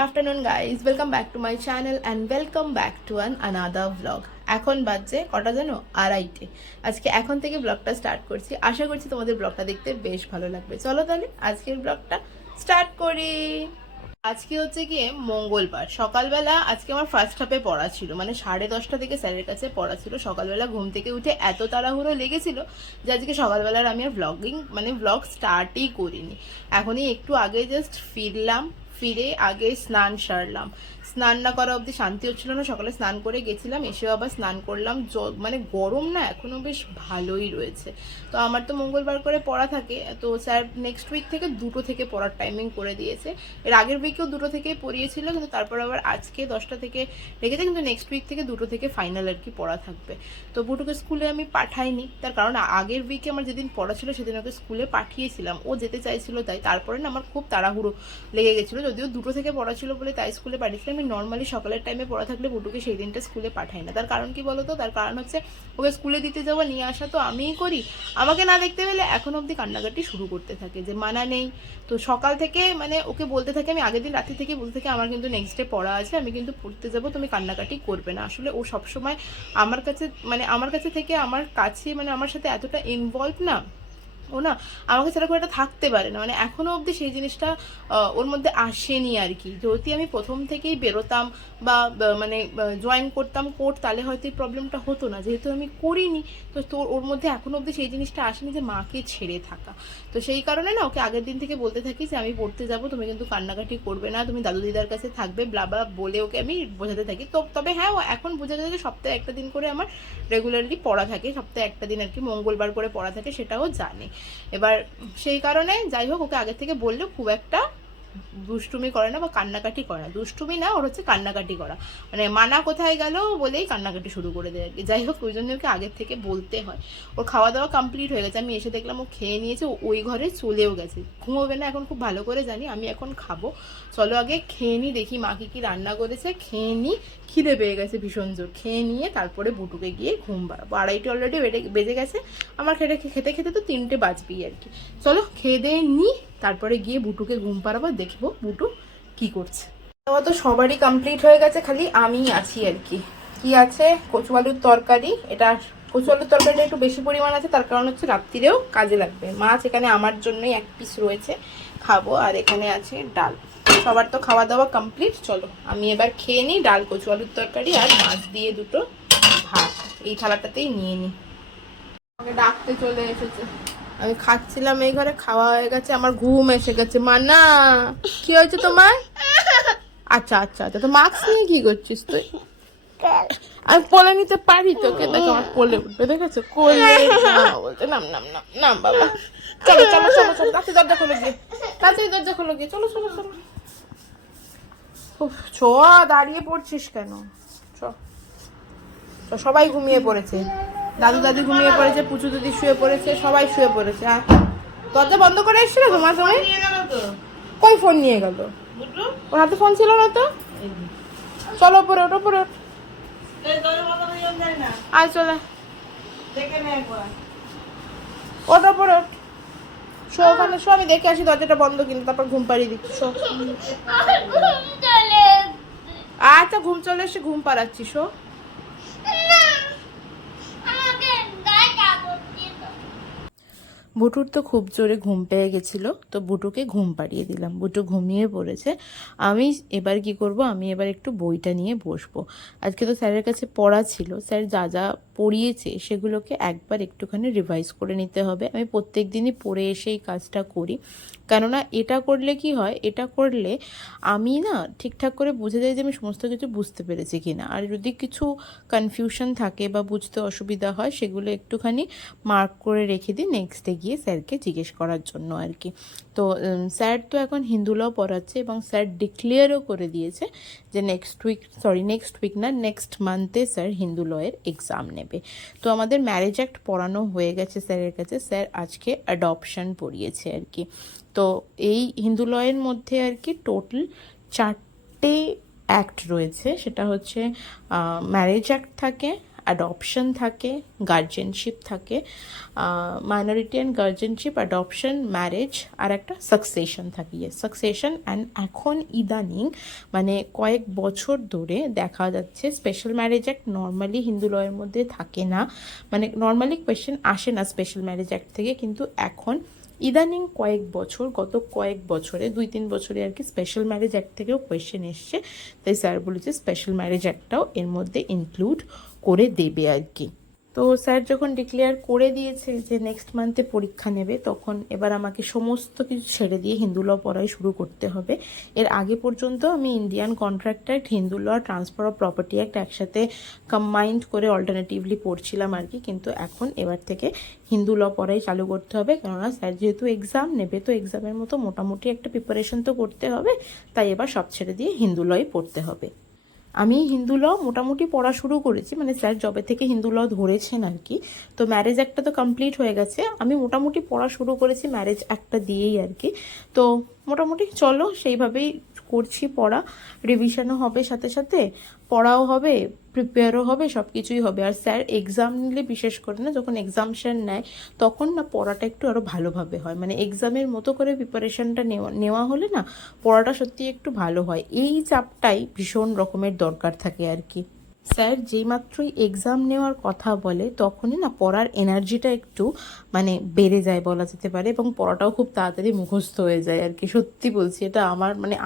afternoon guys, welcome back to my channel and welcome back to another vlog. এখন বাজে কটা জানো, 2:30। আজকে এখন থেকে ব্লগটা স্টার্ট করছি। আশা করছি তোমাদের ব্লগটা দেখতে বেশ ভালো লাগবে। চলো তাহলে আজকের ব্লগটা স্টার্ট করি। আজকে হচ্ছে গিয়ে মঙ্গলবার সকালবেলা। আজকে আমার ফার্স্ট হাফে পড়া ছিল, মানে 10:30 থেকে স্যারের কাছে পড়া ছিল। সকালবেলা ঘুম থেকে উঠে এত তাড়াহুড়ো লেগেছিল যে আজকে সকালবেলার আমি আর ব্লগ স্টার্টই করিনি। এখনই একটু আগে জাস্ট ফিরলাম, ফিরে আগে স্নান সারলাম। স্নান না করা অবধি শান্তি হচ্ছিল না। সকালে স্নান করে গেছিলাম, এসেও আবার স্নান করলাম। মানে গরম না এখনো বেশ ভালোই রয়েছে। তো আমার তো মঙ্গলবার করে পড়া থাকে, তো স্যার নেক্সট উইক থেকে 2টো থেকে পড়ার টাইমিং করে দিয়েছে। এর আগের উইকেও 2টো থেকেই পড়িয়েছিল, কিন্তু তারপর আবার আজকে 10টা থেকে রেখেছে, কিন্তু নেক্সট উইক থেকে 2টো থেকে ফাইনাল আর কি পড়া থাকবে। তো বুটুকে স্কুলে আমি পাঠাইনি, তার কারণ আগের উইকে আমার যেদিন পড়া ছিল সেদিন ওকে স্কুলে পাঠিয়েছিলাম, ও যেতে চাইছিল তাই। তারপরে না আমার খুব তাড়াহুড়ো লেগে গেছিলো, যদিও 2টো থেকে পড়া ছিল বলে তাই স্কুলে পাঠিয়েছিলাম। আমি নর্মালি সকালের টাইমে পড়া থাকলে বুটুকে সেই দিনটা স্কুলে পাঠাই না। তার কারণ কি বলতো, তার কারণ হচ্ছে ওকে স্কুলে দিতে যাওয়া নিয়ে আসা তো আমিই করি। আমাকে না দেখতে পেলে এখন অবধি কান্নাকাটি শুরু করতে থাকে যে মানা নেই। তো সকাল থেকে মানে ওকে বলতে থাকে, আমি আগের দিন রাত্রি থেকে বলতে থাকি আমার কিন্তু নেক্সট ডে পড়া আছে, আমি কিন্তু পড়তে যাবো, তুমি কান্নাকাটি করবে না। আসলে ও সবসময় আমার কাছে থেকে আমার কাছে মানে আমার সাথে এতটা ইনভলভ না, ও না আমাকে সেরকম একটা থাকতে পারে না। মানে এখনো অবধি সেই জিনিসটা ওর মধ্যে আসেনি আর কি। যদি আমি প্রথম থেকেই বেরোতাম বা মানে জয়েন করতাম কোর্ট, তাহলে হয়তো এই প্রবলেমটা হতো না। যেহেতু আমি করিনি, তো ওর মধ্যে এখনো অবধি সেই জিনিসটা আসেনি যে মাকে ছেড়ে থাকা। তো সেই কারণে না ওকে আগের দিন থেকে বলতে থাকি যে আমি পড়তে যাবো, তুমি কিন্তু কান্নাকাটি করবে না, তুমি দাদু দিদার কাছে থাকবে, ব্লাবা বলে ওকে আমি বোঝাতে থাকি। তবে হ্যাঁ, ও এখন বোঝা যায় যে সপ্তাহে একটা দিন করে আমার রেগুলারলি পড়া থাকে, সপ্তাহে একটা দিন আর কি মঙ্গলবার করে পড়া থাকে, সেটাও জানে। এবার সেই কারণে যাই হোক, ওকে আগে থেকে বললেও খুব একটা দুষ্টুমি করে না বা কান্নাকাটি করে না। দুষ্টুমি না, ওর হচ্ছে কান্নাকাটি করা, মানে মানা কোথায় গেল বলেই কান্নাকাটি শুরু করে দেয় আর কি। যাই হোক, ওই জন্য ওকে আগের থেকে বলতে হয়। ওর খাওয়া দাওয়া কমপ্লিট হয়ে গেছে, আমি এসে দেখলাম ও খেয়ে নিয়েছে, ওই ঘরে চলেও গেছে। ঘুমোবে না এখন খুব ভালো করে জানি, আমি এখন খাবো। চলো আগে খেয়ে নিই, দেখি মা কি রান্না করেছে, খেয়ে নিই। খিদে পেয়ে গেছে ভীষণ জোর, খেয়ে নিয়ে তারপরে বুটুকে গিয়ে ঘুম পাড়াবো। 2:30 অলরেডি বেজে গেছে আমার। খেতে খেতে তো 3টে বাজবেই আর কি। চলো খেয়ে দিয়ে নিই, তারপরে গিয়ে বুটুকে ঘুম পাড়াবো, দেখবো বুটু কি করছে। তো সবারই কমপ্লিট হয়ে গেছে, খালি আমি আছি আর কি। কি আছে, কচু আলুর তরকারি। এটা কচু আলুর তরকারিটা একটু বেশি পরিমাণ আছে, তার কারণ হচ্ছে রাত্রিরেও কাজে লাগবে। মাছ এখানে আমার জন্যই 1 পিস রয়েছে, খাবো। আর এখানে আছে ডাল। সবার তো খাওয়া দাওয়া কমপ্লিট। চলো আমি এবার খেয়ে নিই। ডাল, কচু আলুর তরকারি আর মাছ দিয়ে 2টো ভাত এই থালাটাতেই নিয়ে নিই। আমাকে ডাকতে চলে এসেছে, আমি খাচ্ছিলাম এই ঘরে, খাওয়া হয়ে গেছে, আমার ঘুম এসে গেছে। মানা, কি হয়েছে তোমার? আচ্ছা আচ্ছা আচ্ছা, তো মাস্ক নিয়ে কি করছিস তুই? আমি কোলে নিতে পারি তোকে, দেখো আমার কোলে উঠবে, দেখেছো? কোলে বলতে নাম নাম নাম নাম বাবা। চলো চলো চলো চলো, তাড়াতাড়ি দরজা খোলো গিয়ে, তাড়াতাড়ি দরজা খোলো গিয়ে, চলো চলো চলো। ছ দাঁড়িয়ে পড়ছিস কেন? চ, সবাই ঘুমিয়ে পড়েছে। দাদু দাদি ঘুমিয়ে পড়েছে, পুচু দিদি শুয়ে পড়েছে, সবাই শুয়ে পড়েছে। আর দরজা বন্ধ করে এসেছিল তোমার সময়? কই ফোন নিয়ে গেল? ওর হাতে ফোন ছিল না তো। চলো ওপরে ওঠ, ওপরে ওঠ। আয় চলে ওঠ, ওপরে ওঠ। শো ওখানে শো, আমি দেখে আসি দরজাটা বন্ধ কিন্তু, তারপর ঘুম পাড়িয়ে দিচ্ছি। শো। আচ্ছা ঘুম চলে এসে ঘুম পাড়াচ্ছি, শো। বুটুর তো খুব জোরে ঘুম পেয়ে গেছিল, তো বুটুকে ঘুম পাড়িয়ে দিলাম। বুটু ঘুমিয়ে পড়েছে। আমি এবার কি করব, আমি এবার একটু বইটা নিয়ে বসবো। আজকে তো স্যারের কাছে পড়া ছিল, স্যার যা যা পড়িয়েছে সেগুলোকে একবার একটুখানি রিভাইজ করে নিতে হবে। আমি প্রত্যেক দিনই পড়ে এসে এই কাজটা করি, কেননা এটা করলে কি হয়, এটা করলে আমি না ঠিকঠাক করে বুঝে যাই যে আমি সমস্ত কিছু বুঝতে পেরেছি কিনা। আর যদি কিছু কনফিউশন থাকে বা বুঝতে অসুবিধা হয়, সেগুলো একটুখানি মার্ক করে রেখে দিই নেক্সটে গিয়ে স্যারকে জিজ্ঞেস করার জন্য আর কি। তো স্যার তো এখন হিন্দু ল পড়াচ্ছে, এবং স্যার ডিক্লেয়ারও করে দিয়েছে যে নেক্সট উইক না, নেক্সট মান্থে স্যার হিন্দু লয়ের এক্সাম নেবে। তো আমাদের ম্যারেজ অ্যাক্ট পড়ানো হয়ে গেছে স্যারের কাছে, স্যার আজকে অ্যাডপশন পড়িয়েছে আর কি। তো এই হিন্দু লয়ের মধ্যে আর কি টোটাল 4টে অ্যাক্ট রয়েছে। সেটা হচ্ছে ম্যারেজ অ্যাক্ট থাকে, অ্যাডপশন থাকে, গার্জেনশিপ থাকে, মাইনরিটি অ্যান্ড গার্জেনশিপ, অ্যাডপশন, ম্যারেজ, আর একটা সাকসেশন থাকে। সাকসেশন। অ্যান্ড এখন ইদানিং মানে কয়েক বছর ধরে দেখা যাচ্ছে special marriage act normally Hindu লয়ের মধ্যে থাকে না, মানে নর্মালি কোয়েশ্চেন আসে না স্পেশাল ম্যারেজ অ্যাক্ট থেকে, কিন্তু এখন ইদানিং কয়েক বছর, গত কয়েক বছরে 2-3 বছরে আর কি স্পেশাল ম্যারেজ অ্যাক্ট থেকেও কোয়েশ্চেন এসছে। তাই স্যার বলেছে স্পেশাল ম্যারেজ অ্যাক্টটাও এর মধ্যে ইনক্লুড করে দেবে আর কি। তো স্যার যখন ডিক্লেয়ার করে দিয়েছে যে নেক্সট মান্থে পরীক্ষা নেবে, তখন এবার আমাকে সমস্ত কিছু ছেড়ে দিয়ে হিন্দু ল পড়াই শুরু করতে হবে। এর আগে পর্যন্ত আমি Indian contract act, Hindu law, transfer of property act একসাথে কম্বাইন্ড করে অল্টারনেটিভলি পড়ছিলাম আর কি, কিন্তু এখন এবার থেকে হিন্দু ল পড়াই চালু করতে হবে। কেননা স্যার যেহেতু এক্সাম নেবে, তো এক্সামের মতো মোটামুটি একটা প্রিপারেশন তো করতে হবে, তাই এবার সব ছেড়ে দিয়ে হিন্দু লই পড়তে হবে। আমি হিন্দু ল মোটামুটি পড়া শুরু করেছি, মানে স্যার যবে থেকে হিন্দু ল ধরেছেন আর কি। তো ম্যারেজ একটা তো কমপ্লিট হয়ে গেছে, আমি মোটামুটি পড়া শুরু করেছি ম্যারেজ একটা দিয়েই আর কি। তো মোটামুটি চলো সেইভাবেই করছি পড়া, রিভিশনও হবে, সাথে সাথে পড়াও হবে, প্রিপেয়ারও হবে, সব কিছুই হবে। আর স্যার এক্সাম নিলে বিশেষ করে না, যখন এক্সামশন নেয় তখন না পড়াটা একটু আরও ভালোভাবে হয়, মানে এক্সামের মতো করে প্রিপারেশনটা নেওয়া হলে না পড়াটা সত্যি একটু ভালো হয়। এই চাপটাই ভীষণ রকমের দরকার থাকে আর কি। স্যার যেই মাত্রই এক্সাম নেওয়ার কথা বলে তখনই না পড়ার এনার্জিটা একটু মানে বেড়ে যায় বলা যেতে পারে, এবং পড়াটাও খুব তাড়াতাড়ি মুখস্থ হয়ে যায় আর কি। সত্যি বলছি, এটা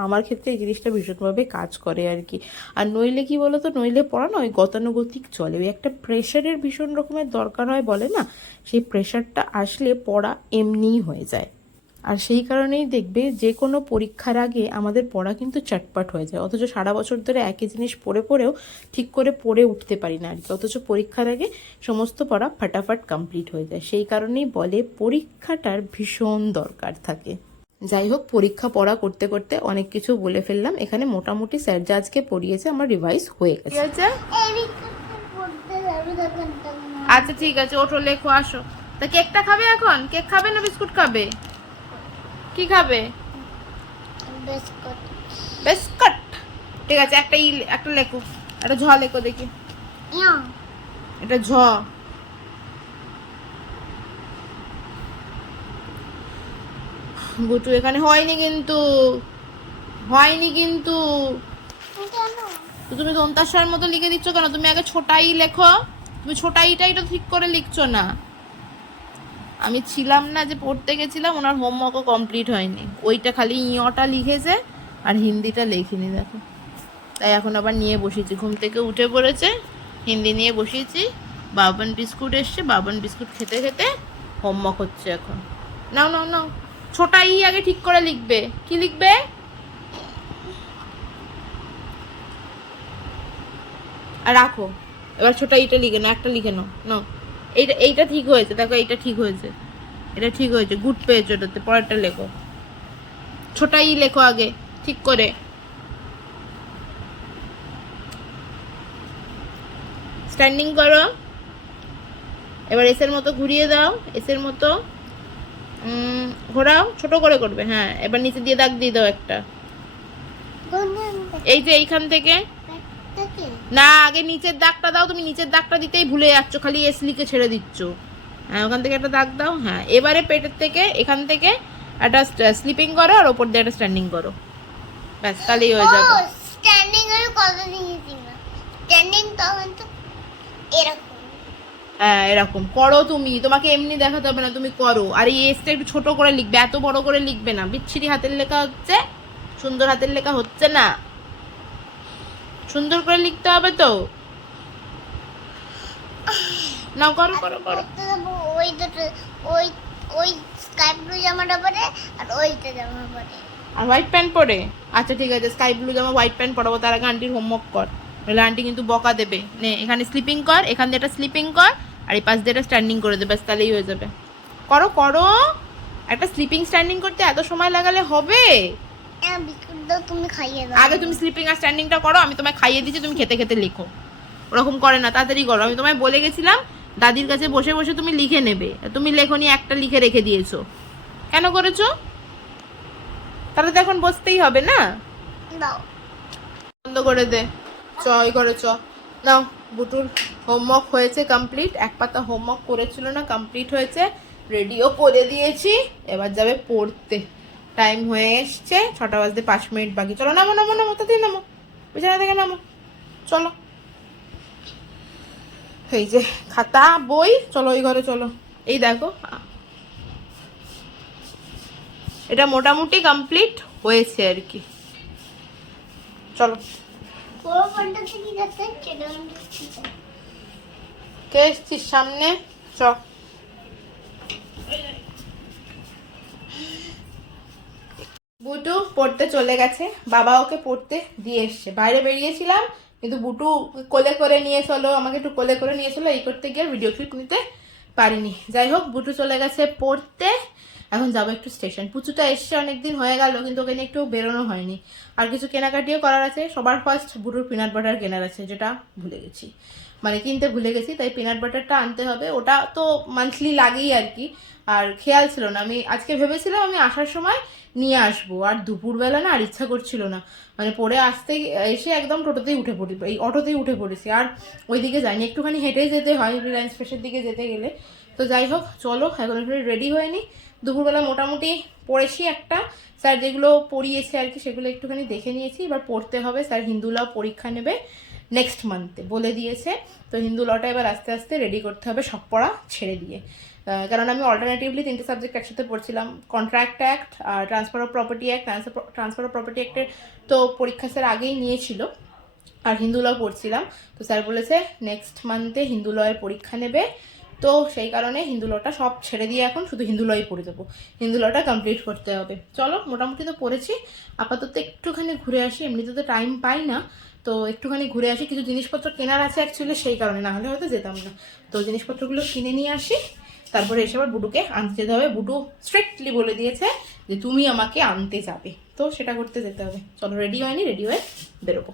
আমার ক্ষেত্রে এই জিনিসটা ভীষণভাবে কাজ করে আর কি। আর নইলে কি বলো তো, নইলে পড়া না ওই গতানুগতিক চলে, ওই একটা প্রেশারের ভীষণ রকমের দরকার হয় বলে না, সেই প্রেশারটা আসলে পড়া এমনিই হয়ে যায়। আর সেই কারণেই দেখবে যে কোনো পরীক্ষার আগে আমাদের পড়া কিন্তু চটপট হয়ে যায়, অথচ সারা বছর ধরে একই জিনিস পড়েও ঠিক করে পড়ে উঠতে পারি না আর কি, অথচ পরীক্ষার আগে সমস্ত পড়া ফাটাফাট কমপ্লিট হয়ে যায়। সেই কারণেই বলে পরীক্ষাটার ভীষণ দরকার থাকে। যাই হোক, পরীক্ষা পড়া করতে করতে অনেক কিছু বলে ফেললাম এখানে। মোটামুটি স্যার যা আজকে পড়িয়েছে আমার রিভাইজ হয়ে গেছে। আচ্ছা ঠিক আছে, ওঠো, লেখো, আসো। তা কেকটা খাবে এখন? কেক খাবে না বিস্কুট খাবে? কি খাবে? বিস্কুট। বিস্কুট, ঠিক আছে। একটা লেখো, একটা ঝ লেখো দেখি। এটা ঝ। বুটু এখানে হয়নি কিন্তু, হয়নি কিন্তু। তুমি দন্তাস্বরের মতো লিখে দিচ্ছ কেন? তুমি আগে ছোটাই লেখো, তুমি ছোটাইটাই তো ঠিক করে লিখছো না। আমি ছিলাম না যে পড়তে গেছিলাম, ওনার হোমওয়ার্কও কমপ্লিট হয়নি, ওইটা খালি ইয়টা লিখেছে আর হিন্দিটা লেখিনি দেখো। তাই এখন আবার নিয়ে বসিয়েছি, ঘুম থেকে উঠে পড়েছে, হিন্দি নিয়ে বসিয়েছি। বাবন বিস্কুট এসছে, বাবন বিস্কুট খেতে খেতে হোমওয়ার্ক হচ্ছে এখন। নাও নাও নাও, ছোটাই আগে ঠিক করে লিখবে। কি লিখবে? আর রাখো, এবার ছোটাইটা লিখে নাও, একটা লিখে নাও। নাও, এইটা ঠিক হয়েছে, দেখো এইটা ঠিক হয়েছে, এটা ঠিক হয়েছে, গুড পেয়েছো ওটাতে। পরেরটা লেখো, ছোটাই লেখো আগে ঠিক করে। স্ট্যান্ডিং করো, এবার এসের মতো ঘুরিয়ে দাও, এসের মতো ঘোরাও, ছোট করে করবে। হ্যাঁ, এবার নিচে দিয়ে দাগ দিয়ে দাও একটা, এই যে এইখান থেকে না, আগে নিচের দাগটা দাও। তুমি নিচের দাগটা দিতেই ভুলে যাচ্ছ, খালি এস লিখে ছেড়ে দিচ্ছ। হ্যাঁ, ওখান থেকে একটা দাগ দাও। হ্যাঁ, এবারে পেটের থেকে এখান থেকে একটা স্লিপিং করো আর ওপর দিয়ে একটা স্ট্যান্ডিং করো, ব্যাস, তাহলেই হয়ে যাবে। স্ট্যান্ডিং এর কথা দিয়েছি না, স্ট্যান্ডিং তখন তো এরকম। হ্যাঁ, এরকম করো তুমি, তোমাকে এমনি দেখাতে হবে না, তুমি করো। আর এই এসটা একটু ছোট করে লিখবে, এত বড় করে লিখবে না। বিচ্ছিরি হাতের লেখা হচ্ছে, সুন্দর হাতের লেখা হচ্ছে না। সুন্দর করে লিখতে হবে তো। নাও করো করো করো। ওই দুটো, ওই ওই স্কাই ব্লু জামাটা পরে আর ওইটা জামা পরে আর হোয়াইট প্যান্ট পরে। আচ্ছা ঠিক আছে, স্কাই ব্লু জামা হোয়াইট প্যান্ট পরাবো, তার আগে আন্টির হোমওয়ার্ক কর, নাহলে আন্টি কিন্তু বকা দেবে। নে, এখানে স্লিপিং কর, এখান দিয়ে একটা স্লিপিং কর, আর এই পাশ দিয়ে একটা স্ট্যান্ডিং করে দেবে, তাহলেই হয়ে যাবে। করো করো, একটা স্লিপিং স্ট্যান্ডিং করতে এত সময় লাগালে হবে? বিস্কুট দাও, তুমি খাইয়ে দাও। আগে তুমি স্লিপিং আর স্ট্যান্ডিংটা করো, আমি তোমায় খাইয়ে দিচ্ছি, তুমি খেতে খেতে লেখো। ওরকম করে না, তাড়াতাড়ি করো। আমি তোমায় বলে গেছিলাম দাদির কাছে বসে বসে তুমি লিখে নেবে, তুমি লেখনি, একটা লিখে রেখে দিয়েছো। কেন করেছো? তাহলে তো এখন বসতেই হবে না। দাও, বন্ধ করে দে, চ এই করে চ। নাও, বুটুর হোমওয়ার্ক হয়েছে কমপ্লিট। এক পাতা হোমওয়ার্ক করেছিল না, কমপ্লিট হয়েছে, রেডিও করে দিয়েছি। এবার যাবে পড়তে। টাইম হয়ে এসছে, 6টা বাজতে 5 মিনিট বাকি। চলো নামো নামো নামো, তাড়াতাড়ি নামো, বিছানা থেকে নামো, চলো। এই যে খাতা বই, চলো ওই ঘরে চলো। এই দেখো, এটা মোটামুটি কমপ্লিট হয়েছে আর কি। চলো। কে এসছিস সামনে? চ। বুটু পড়তে চলে গেছে, বাবা ওকে পড়তে দিয়ে এসছে। বাইরে বেরিয়েছিলাম, কিন্তু বুটু কোলে করে নিয়ে চলো, আমাকে একটু কোলে করে নিয়ে চলো, এই করতে গিয়ে ভিডিও ক্লিপ নিতে পারিনি। যাই হোক, বুটু চলে গেছে পড়তে। এখন যাবো একটু স্টেশন। পুচুটা এসছে অনেকদিন হয়ে গেল, কিন্তু ওকে নিয়ে একটু বেরোনো হয়নি। আর কিছু কেনাকাটিও করার আছে। সবার ফার্স্ট বুটুর পিনাট বাটার কেনার আছে, যেটা ভুলে গেছি, মানে কিনতে ভুলে গেছি। তাই পিনাট বাটারটা আনতে হবে, ওটা তো মান্থলি লাগেই আর কি। আর খেয়াল ছিল না, আমি আজকে ভেবেছিলাম আমি আসার সময় নিয়ে আসবো, আর দুপুরবেলা না আর ইচ্ছা করছিল না। মানে পরে এসে একদম টোটোতেই উঠে পড়ি, এই অটোতেই উঠে পড়েছি। আর ওইদিকে যাইনি, একটুখানি হেঁটেই যেতে হয় রিলায়েন্স ফ্রেশের দিকে যেতে গেলে। তো যাই হোক, চলো এখন একটু রেডি হয়ে নিই। দুপুরবেলা মোটামুটি পড়েছি একটা, স্যার যেগুলো পড়িয়েছে আর কি সেগুলো একটুখানি দেখে নিয়েছি। এবার পড়তে হবে, স্যার হিন্দু ল পরীক্ষা নেবে নেক্সট মান্থে বলে দিয়েছে। তো হিন্দু লটা এবার আস্তে আস্তে রেডি করতে হবে, সব পড়া ছেড়ে দিয়ে। কারণ আমি অল্টারনেটিভলি 3টে সাবজেক্ট একসাথে পড়ছিলাম, কন্ট্রাক্ট অ্যাক্ট আর transfer of property act. Transfer of property অ্যাক্টের তো পরীক্ষা স্যার আগেই নিয়েছিল, আর হিন্দু ল পড়ছিলাম। তো স্যার বলেছে নেক্সট মান্থে হিন্দু লয়ের পরীক্ষা নেবে। তো সেই কারণে হিন্দু লটা সব ছেড়ে দিয়ে এখন শুধু হিন্দু লই পড়ে দেবো, হিন্দু লটা কমপ্লিট করতে হবে। চলো, মোটামুটি তো পড়েছি, আপাতত একটুখানি ঘুরে আসি, এমনিতে তো টাইম পাই না। তো একটুখানি ঘুরে আসি, কিছু জিনিসপত্র কেনার আছে অ্যাকচুয়ালি, সেই কারণে, না হলে হয়তো যেতাম না। তো জিনিসপত্রগুলো কিনে নিয়ে আসি, তারপরে এসে আবার বুটুকে আনতে যেতে হবে। বুটু স্ট্রিক্টলি বলে দিয়েছে যে তুমি আমাকে আনতে যাবে, তো সেটা করতে যেতে হবে। চলো, রেডি হয়নি, রেডি হয়ে বেরোবো।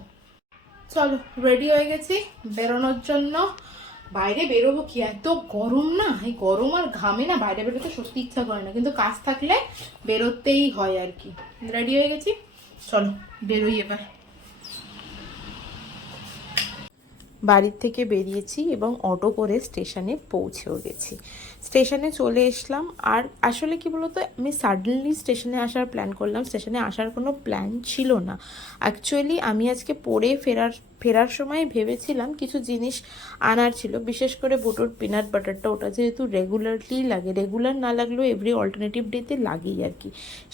চলো, রেডি হয়ে গেছি বেরোনোর জন্য। বাইরে বেরোবো কি, এত গরম না, এই গরম আর ঘামে না বাইরে বেরোতে সত্যি ইচ্ছা করে না, কিন্তু কাজ থাকলে বেরোতেই হয় আর কি। রেডি হয়ে গেছি, চলো বেরোই এবার। বাড়ির থেকে বেরিয়েছি এবং অটো করে স্টেশনে পৌঁছেও গেছি। স্টেশনে চলে এসলাম। আর আসলে কি বলতো, আমি সাডেনলি স্টেশনে আসার প্ল্যান করলাম, স্টেশনে আসার কোনো প্ল্যান ছিল না। অ্যাকচুয়ালি আমি আজকে পড়ে ফেরার সময় ভেবেছিলাম কিছু জিনিস আনার ছিল, বিশেষ করে বুটোর পিনাট বাটারটা, ওটা যেহেতু রেগুলারলি লাগে, রেগুলার না লাগলেও এভরি অল্টারনেটিভ ডেতে লাগেই আর কি,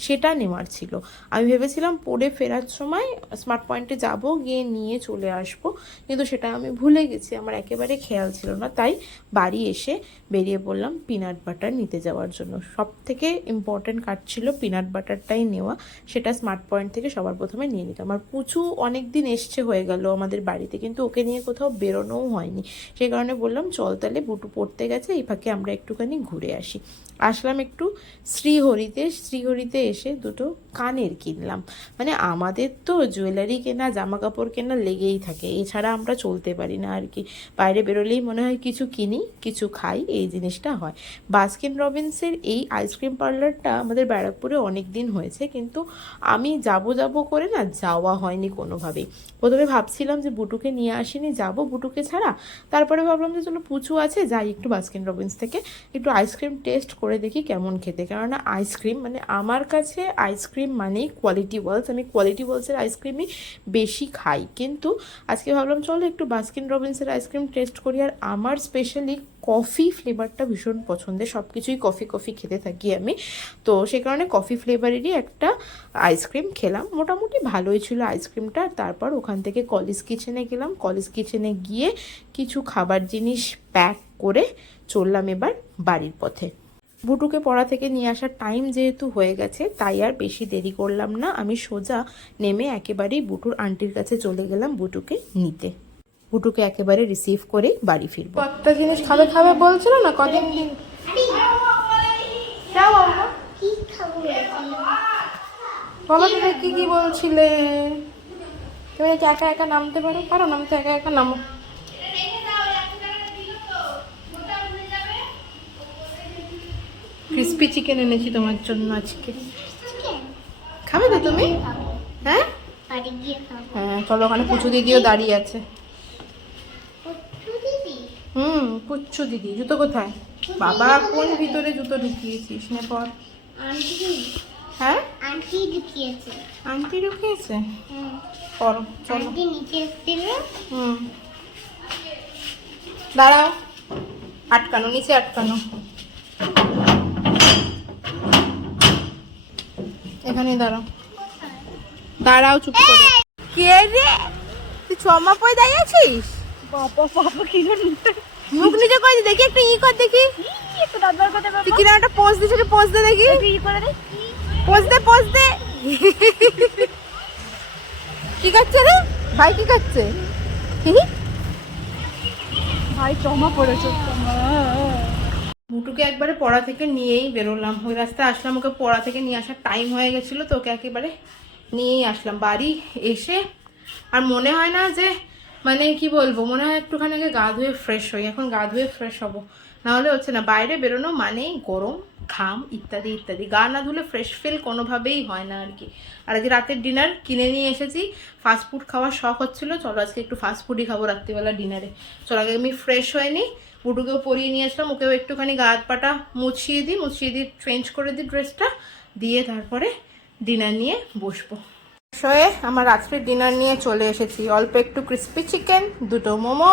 সেটা নেওয়ার ছিল। আমি ভেবেছিলাম পড়ে ফেরার সময় স্মার্ট পয়েন্টে যাব, গিয়ে নিয়ে চলে আসব, কিন্তু সেটা আমি ভুলে গেছি, আমার একেবারে খেয়াল ছিল না। তাই বাড়ি এসে বেরিয়ে পড়লাম পিনাট বাটার নিতে যাওয়ার জন্য। সব থেকে ইম্পর্ট্যান্ট কাজ ছিল পিনাট বাটারটাই নেওয়া, সেটা স্মার্ট পয়েন্ট থেকে সবার প্রথমে নিয়ে নিতাম। আর পুচু অনেক দিন এসছে হয়ে গেল আমাদের বাড়িতে, কিন্তু ওকে নিয়ে কোথাও বেরোনোও হয়নি, সেই কারণে বললাম চল তাহলে, বুটু পড়তে গেছে, এই ফাঁকে আমরা একটুখানি ঘুরে আসি। আসলাম একটু শ্রীহরিতে এসে দুটো কানের কিনলাম। মানে আমাদের তো জুয়েলারি কেনা, জামা কাপড় কেনা লেগেই থাকে, এছাড়া আমরা চলতে পারি না আর কি। বাইরে বেরোলেই মনে হয় কিছু কিনি, কিছু খাই, এই জিনিসটা হয়। বাস্কিন রবিন্সের এই আইসক্রিম পার্লারটা আমাদের ব্যারাকপুরে অনেক দিন হয়েছে, কিন্তু আমি যাব করে না যাওয়া হয়নি কোনোভাবেই। প্রথমে ভাবছিলাম যে বুটুকে নিয়ে আসিনি, যাব বুটুকে ছাড়া। তারপরে ভাবলাম যে চলো পুচু আছে, যাই একটু বাস্কিন রবিন্স থেকে একটু আইসক্রিম টেস্ট করে দেখি কেমন খেতে। কেননা আইসক্রিম মানে আমার কাছে আইসক্রিম মানেই কোয়ালিটি ওয়ালস, আমি কোয়ালিটি ওয়ালসের আইসক্রিমই বেশি খাই। কিন্তু আজকে ভাবলাম চলো একটু বাস্কিন রবিন্সের আইসক্রিম টেস্ট করি। আর আমার স্পেশালি কফি ফ্লেভারটা ভীষণ পছন্দের, সব কিছুই কফি খেতে থাকি আমি, তো সেই কারণে কফি ফ্লেভারেরই একটা আইসক্রিম খেলাম। মোটামুটি ভালোই ছিল আইসক্রিমটা। তারপর ওখান থেকে কলেজ কিচেনে গেলাম, কলেজ কিচেনে গিয়ে কিছু খাবার জিনিস প্যাক করে চললাম এবার বাড়ির পথে। বুটুকে পড়া থেকে নিয়ে আসার টাইম যেহেতু হয়ে গেছে, তাই আর বেশি দেরি করলাম না, আমি সোজা নেমে একেবারেই বুটুর আন্টির কাছে চলে গেলাম বুটুকে নিতে। বুটুকে একেবারে রিসিভ করে বাড়ি ফিরবো। একটা জিনিস খাবে বলছিল না কদিন দিন, বলো তো কি বলছিলে? তুমি একা একা নামতে পারো নামতে, একা নামো। ক্রিসপি চিকেন এনেছি তোমার জন্য আজকে, খাবে তো তুমি? হ্যাঁ হ্যাঁ, চলো, ওখানে পুচু দিদিও দাঁড়িয়ে আছে। পুচ্ছু দিদি জুতো কোথায়? বাবা কোন ভিতরে জুতো ঢুকিয়েছিস নে পর। আন্টি হ্যাঁ আন্টি ঢুকিয়েছে। আন্টি ঢুকিয়েছে, হুম, করো চলো। আন্টি নিচে ছিল। দাঁড়াও, আটকানো, নিচে আটকানো, এখানে দাঁড়াও, দাঁড়াও চুপ করে। কে রে তুই ছমা পয় দাঁড়িয়ে আছিস? বাবা বাবা কি মুখ নিচে করে দেখি, একটু ই কর দেখি। একটু দাঁড়াবার কথা তুই কিরম একটা পোজ দিছিস, পোজ দে দেখি, ই করে দে। পোজ দে, পোজ দে। কি করছে রে ভাই, কি করছে? ভাই জমা পড়েছে। মুটুকে একবারে পড়া থেকে নিয়েই বেরোলাম, ওই রাস্তায় আসলাম, ওকে পড়া থেকে নিয়ে আসার টাইম হয়ে গেছিলো, তো ওকে একেবারে নিয়েই আসলাম। বাড়ি এসে আর মনে হয় না যে, মানে কি বলবো, মনে হয় একটুখানি আগে গা ধুয়ে ফ্রেশ হই। এখন গা ধুয়ে ফ্রেশ হবো, নাহলে হচ্ছে না। বাইরে বেরোনো মানেই গরম, ঘাম ইত্যাদি ইত্যাদি, গা না ধুলে ফ্রেশ ফিল কোনোভাবেই হয় না আর কি। আর আজকে রাতের ডিনার কিনে নিয়ে এসেছি, ফাস্টফুড খাওয়ার শখ হচ্ছিলো, চলো আজকে একটু ফাস্টফুডই খাবো রাত্রিবেলা ডিনারে। চলো আগে আমি ফ্রেশ হয়ে নিই, বুটুকেও পরিয়ে নিয়ে আসলাম, ওকেও একটুখানি গা হাত পাটা মুছিয়ে দিই, চেঞ্জ করে দিই ড্রেসটা দিয়ে, তারপরে ডিনার নিয়ে বসবো। শোয়ে আমার রাত্রের ডিনার নিয়ে চলে এসেছি। অল্প একটু ক্রিস্পি চিকেন, দুটো মোমো,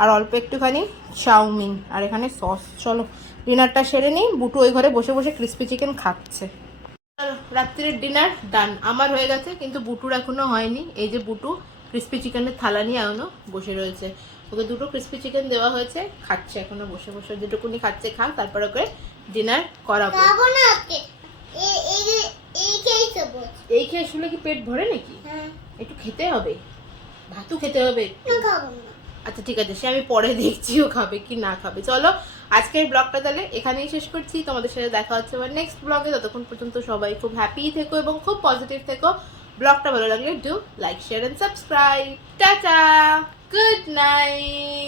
আর অল্প একটুখানি চাউমিন, আর এখানে সস। চলো ডিনারটা সেরে নিই। বুটু ওই ঘরে বসে বসে ক্রিস্পি চিকেন খাচ্ছে। চলো রাত্রের ডিনার ডান, আমার হয়ে গেছে, কিন্তু বুটুর এখনো হয়নি। এই যে বুটু ক্রিস্পি চিকেনের থালা নিয়ে এখনো বসে রয়েছে। ওকে দুটো ক্রিস্পি চিকেন দেওয়া হয়েছে, খাচ্ছে এখনো বসে বসে, যেটুকুনি খাচ্ছে খাক, তারপর ওকে ডিনার করাবো। খাবো না ওকে, এই খেয়েই খাবো। এই খেয়ে শুলে কি পেট ভরে নাকি? হ্যাঁ, একটু খেতে হবে, ভাতও খেতে হবে। না খাবো না। আচ্ছা ঠিক আছে, সে আমি পরে দেখছি ও খাবে কি না খাবে। চলো আজকের ব্লগটা তাহলে এখানেই শেষ করছি, তোমাদের সাথে দেখা হচ্ছে আবার নেক্সট ব্লগে। ততক্ষণ পর্যন্ত সবাই খুব হ্যাপি থেকো এবং খুব পজিটিভ থেকো। ব্লগটা ভালো লাগলে do like, share and subscribe. Tata, good night.